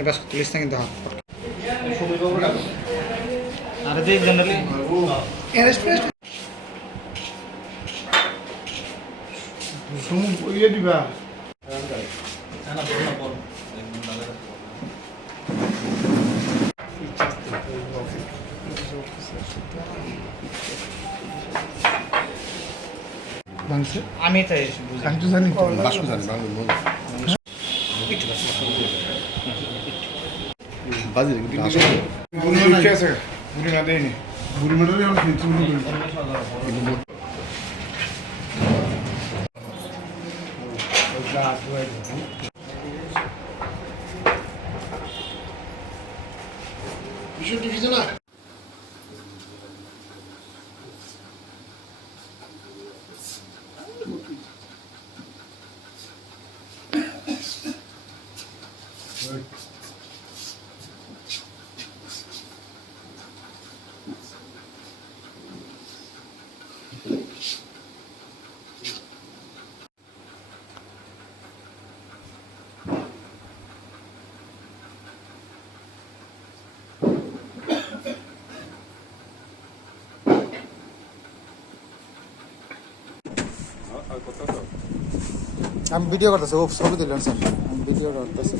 এবার তুলিস না কিন্তু হাত আর যে জেনারেলি ইয়ে দিবা আমি তাই আমি তো জানি বাসু জানি বাজে বুড়ি আছে বুড়ি না দেয়নি বুড়ি মেটারে আমরা ফিরছি বিষয়টি কিছু না আমি ভিডিও করতেছি ও ছবি দিলেন স্যার আমি ভিডিও করতেছি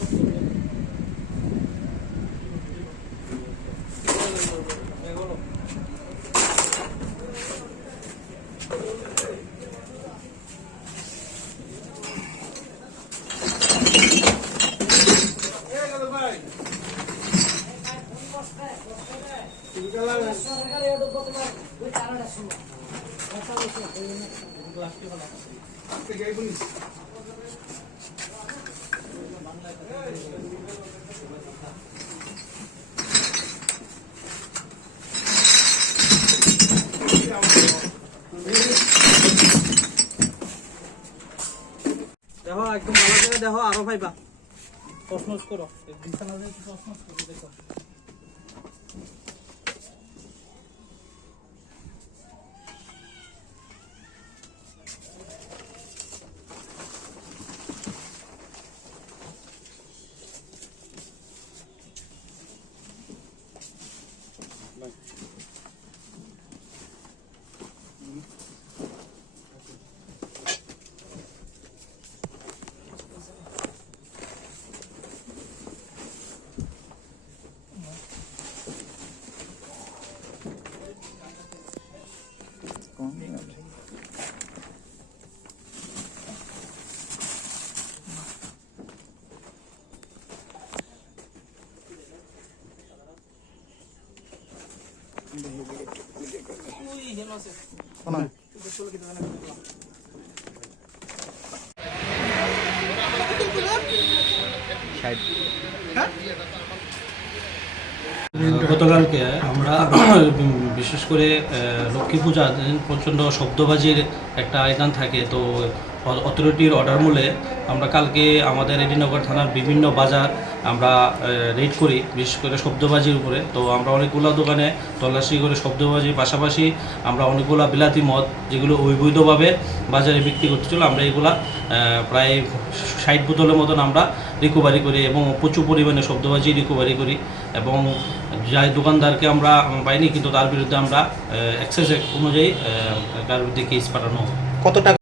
দেখো একদম ভালো করে দেখো আরো ভাইবা কসমস করো বিছানা দিয়ে কসমস করে দেখো গতকালকে আমরা বিশেষ করে লক্ষ্মী পূজা প্রচণ্ড শব্দবাজির একটা আয়োজন থাকে, তো অথরিটির অর্ডার মূলে আমরা কালকে আমাদের আরুন্ধতিনগর থানার বিভিন্ন বাজার আমরা রেড করি, বিশেষ করে শব্দবাজির উপরে। তো আমরা অনেকগুলো দোকানে তল্লাশি করে শব্দবাজির পাশাপাশি আমরা অনেকগুলো বিলাতি মদ যেগুলো অবৈধভাবে বাজারে বিক্রি করতেছিল, আমরা এগুলা প্রায় 60 বোতলের মতন আমরা রিকভারি করি এবং প্রচুর পরিমাণে শব্দবাজি রিকভারি করি এবং যাই দোকানদারকে আমরা পাইনি, কিন্তু তার বিরুদ্ধে আমরা এক্সাইজ অনুযায়ী তার বিরুদ্ধে কেস পাঠানো। কত টাকা